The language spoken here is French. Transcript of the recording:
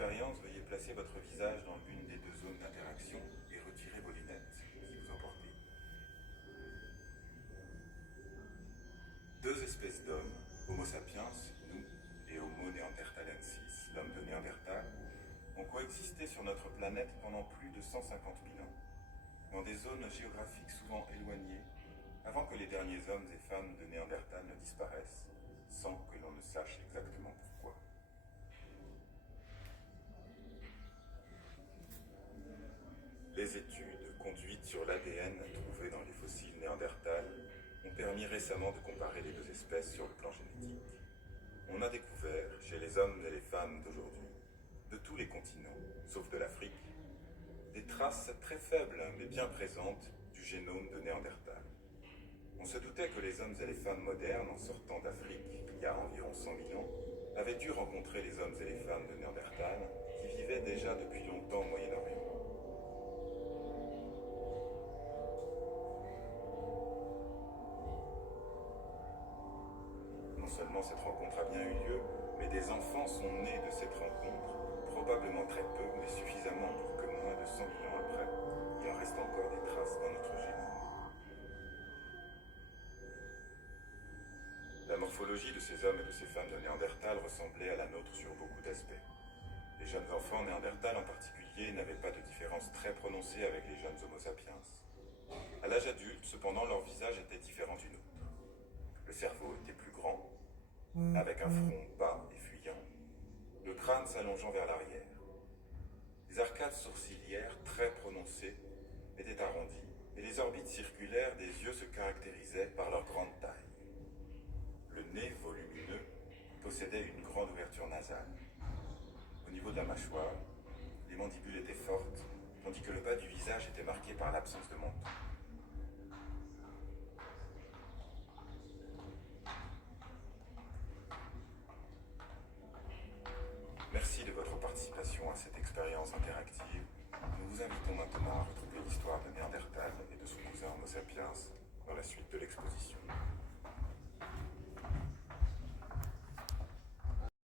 expérience, veuillez placer votre visage dans l'une des deux zones d'interaction et retirez vos lunettes si vous en portez. Deux espèces d'hommes, Homo sapiens, nous, et Homo neanderthalensis, l'homme de Néandertal, ont coexisté sur notre planète pendant plus de 150 000 ans, dans des zones géographiques souvent éloignées, avant que les derniers hommes et femmes de Néandertal ne disparaissent, sans que l'on ne sache exactement pourquoi. Les études conduites sur l'ADN trouvé dans les fossiles Néandertal ont permis récemment de comparer les deux espèces sur le plan génétique. On a découvert, chez les hommes et les femmes d'aujourd'hui, de tous les continents, sauf de l'Afrique, des traces très faibles mais bien présentes du génome de Néandertal. On se doutait que les hommes et les femmes modernes, en sortant d'Afrique il y a environ 100 000 ans, avaient dû rencontrer les hommes et les femmes de Néandertal qui vivaient déjà depuis longtemps au Moyen-Orient. Non seulement cette rencontre a bien eu lieu, mais des enfants sont nés de cette rencontre, probablement très peu, mais suffisamment pour que moins de 100 000 ans après, il en reste encore des traces dans notre génome. La morphologie de ces hommes et de ces femmes de Néandertal ressemblait à la nôtre sur beaucoup d'aspects. Les jeunes enfants Néandertal en particulier n'avaient pas de différence très prononcée avec les jeunes Homo sapiens. À l'âge adulte, cependant, leur visage était différent du nôtre. Le cerveau était plus grand, avec un front bas et fuyant, le crâne s'allongeant vers l'arrière. Les arcades sourcilières très prononcées étaient arrondies et les orbites circulaires des yeux se caractérisaient par leur grande taille. Le nez volumineux possédait une grande ouverture nasale. Au niveau de la mâchoire, les mandibules étaient fortes, tandis que le bas du visage était marqué par l'absence de menton. Merci de votre participation à cette expérience interactive. Nous vous invitons maintenant à